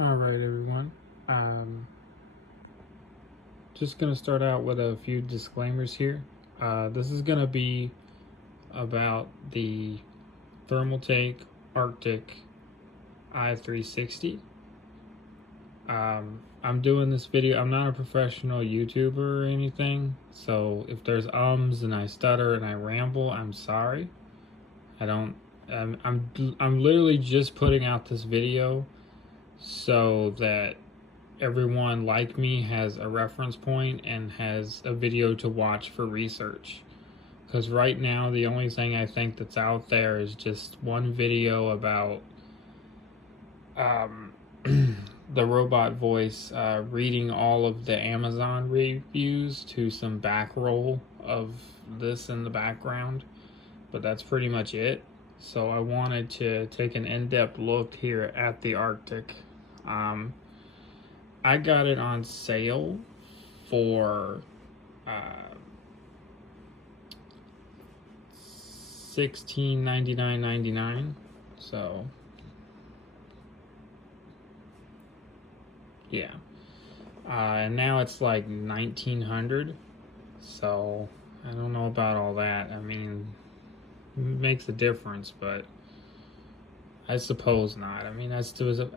All right, everyone. Um, just gonna start out with a few disclaimers here. This is gonna be about the Thermaltake Arctic i360. I'm doing this video. I'm not a professional YouTuber or anything, so if there's ums and I stutter and I ramble, I'm sorry. I don't. I'm literally just putting out this video so that everyone like me has a reference point and has a video to watch for research. Because right now, the only thing I think that's out there is just one video about the robot voice reading all of the Amazon reviews to some back roll of this in the background. But that's pretty much it. So I wanted to take an in-depth look here at the Arctic. I got it on sale for $16.99.99. So yeah, and now it's like 1900. So I don't know about all that. I mean, it makes a difference, but I suppose not. I mean, that's still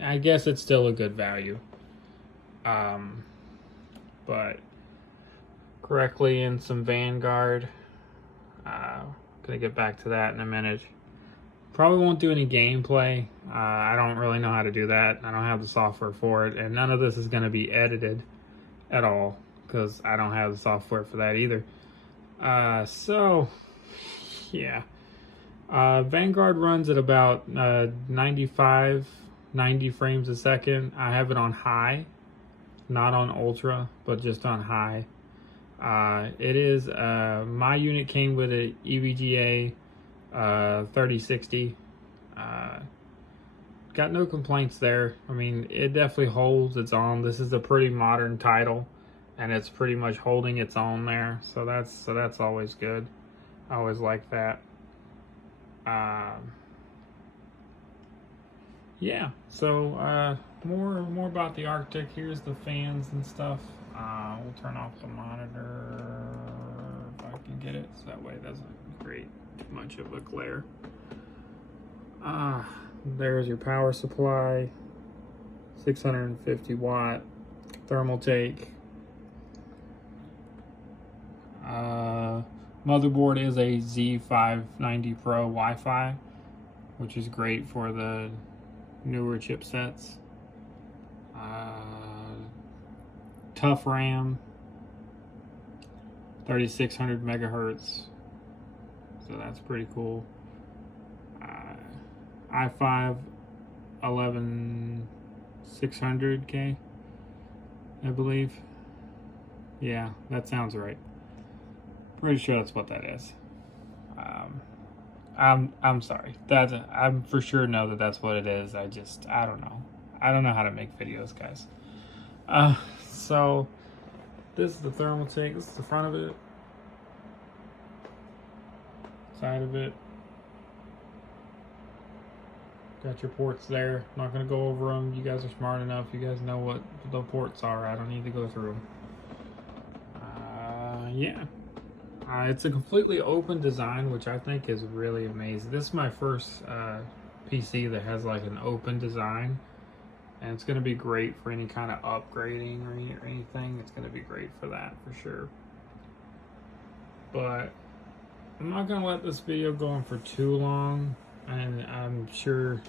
I guess it's still a good value. But correctly in some Vanguard. Gonna get back to that in a minute. Probably won't do any gameplay. I don't really know how to do that. I don't have the software for it, and none of this is gonna be edited at all because I don't have the software for that either. So yeah. Vanguard runs at about 95, 90 frames a second. I have it on high, not on ultra, but just on high. It is, my unit came with an EVGA 3060. Got no complaints there. I mean, it definitely holds its own. This is a pretty modern title, and it's pretty much holding its own there. So that's always good. I always like that. Yeah, so more about the Arctic. Here's the fans and stuff. We'll turn off the monitor if I can get it, so that way it doesn't create much of a glare. There's your power supply, 650 watt Thermaltake. Motherboard is a Z590 Pro Wi-Fi, which is great for the newer chipsets. Tough RAM, 3600 megahertz, so that's pretty cool. i5 11600K, I believe. Yeah, that sounds right. Pretty sure that's what that is. I'm sorry. I'm for sure know that that's what it is. I don't know. I don't know how to make videos, guys. So this is the Thermaltake. This is the front of it, side of it. Got your ports there. I'm not gonna go over them. You guys are smart enough. You guys know what the ports are. I don't need to go through them. Yeah. It's a completely open design, which I think is really amazing. This is my first PC that has like an open design, and it's going to be great for any kind of upgrading or anything. It's going to be great for that for sure. But I'm not going to let this video go on for too long, and I'm sure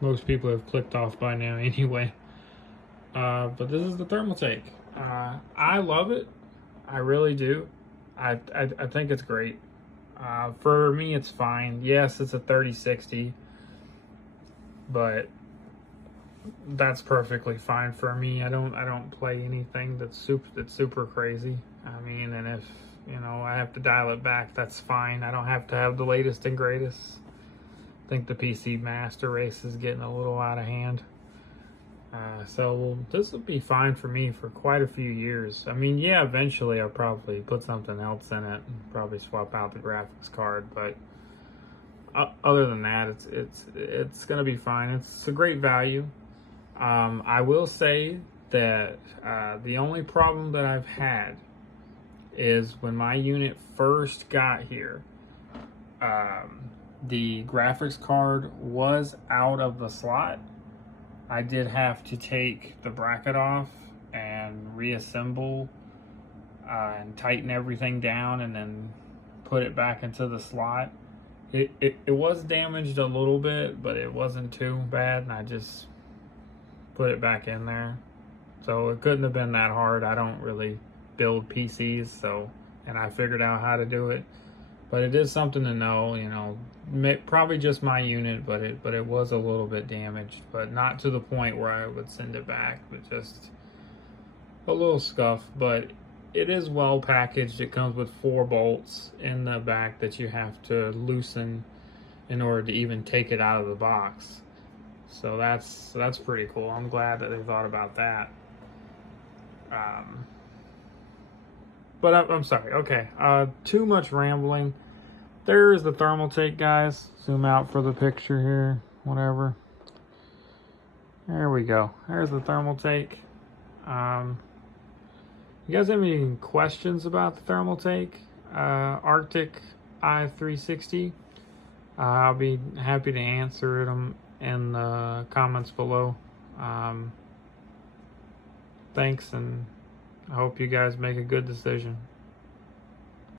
most people have clicked off by now anyway. But this is the Thermaltake. I love it. I really do. I think it's great. For me, it's fine. Yes, it's a 3060, but that's perfectly fine for me. I don't play anything that's super crazy. I mean, and if I have to dial it back, that's fine. I don't have to have the latest and greatest. I think the PC Master Race is getting a little out of hand. So this will be fine for me for quite a few years. I mean, yeah, eventually I'll probably put something else in it and probably swap out the graphics card, but other than that, it's gonna be fine. It's a great value. I will say that the only problem that I've had is when my unit first got here, the graphics card was out of the slot. I did have to take the bracket off and reassemble and tighten everything down and then put it back into the slot. It was damaged a little bit, but it wasn't too bad, and I just put it back in there. So it couldn't have been that hard. I don't really build PCs, so, and I figured out how to do it. But it is something to know, you know, probably just my unit, but it was a little bit damaged, but not to the point where I would send it back, but just a little scuff. But it is well packaged. It comes with 4 bolts in the back that you have to loosen in order to even take it out of the box. So that's pretty cool. I'm glad that they thought about that. But I'm sorry. Okay, too much rambling. There's the Thermaltake, guys. Zoom out for the picture here. Whatever. There we go. There's the Thermaltake. You guys have any questions about the Thermaltake Arctic i360? I'll be happy to answer them in the comments below. Thanks, and I hope you guys make a good decision.